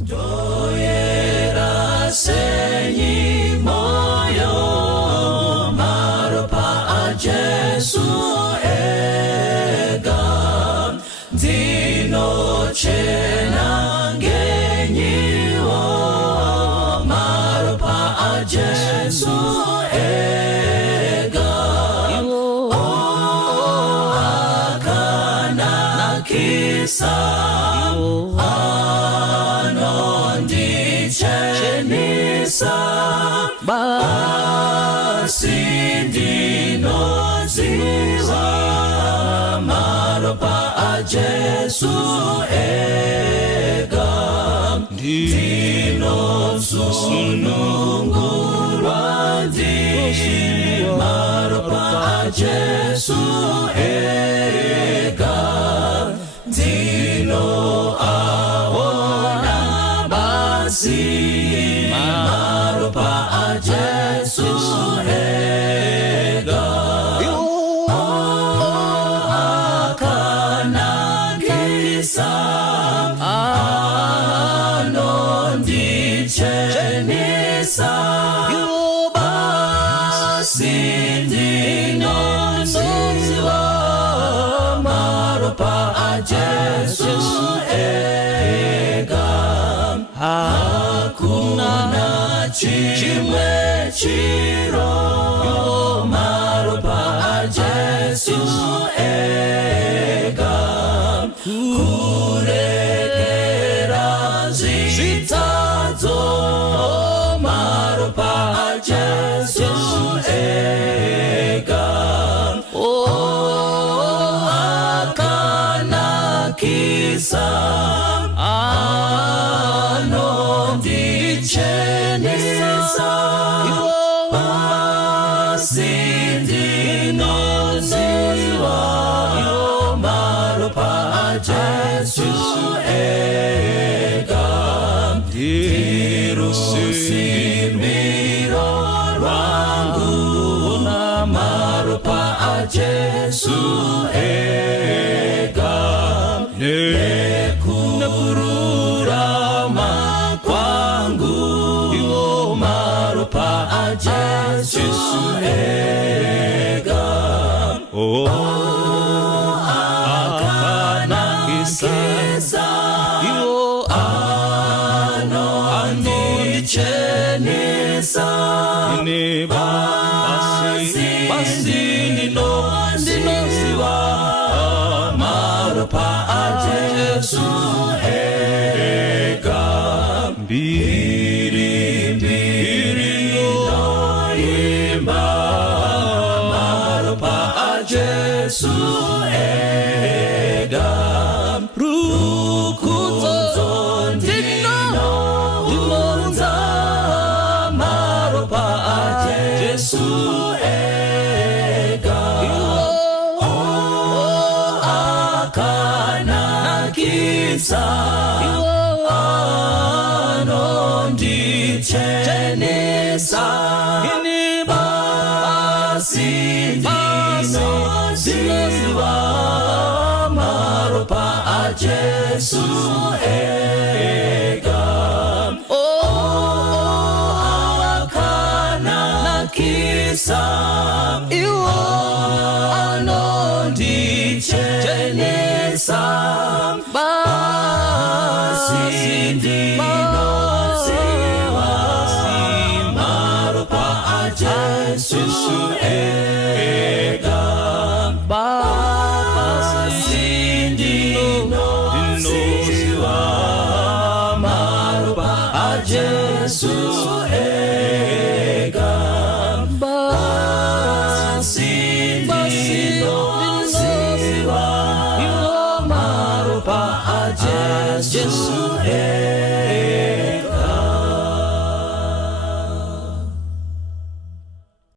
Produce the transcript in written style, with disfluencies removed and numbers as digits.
Doyera senyi moyo maropa a Jesu ega dino chena ngenyiwo maropa a Jesu ega akana kisa Chenisa basindi no ziwa maropa a Jesu ega dino sunungurwa di maropa a Jesu ega dino awona basi maropa a Jesu ega akana kisa anondi chenisa basindi nonziwa maropa a Jesu ega hakuna chimwe chiro maropa a Jesu ega kurekera zitazo maropa a Jesu ega akana kisa Chenisa basindi no ziwa maropa a Jesu ega tirusimiro wangu na maropa a Jesu ega nekururama kwangu maropa a Jesu ega akana kisa anondi chenisa basindi no ziwa maropa a Jesu ega Jesu ega rukuzo dino unza maropa a Jesu ega akana kisa anondi chenisa ziwa maropa a Jesu ega akana kisa anondi chenisa basindi no ziwa maropa a Jesu ega basindi no ziwa maropa a Jesu ega basindi no ziwa maropa a Jesu ega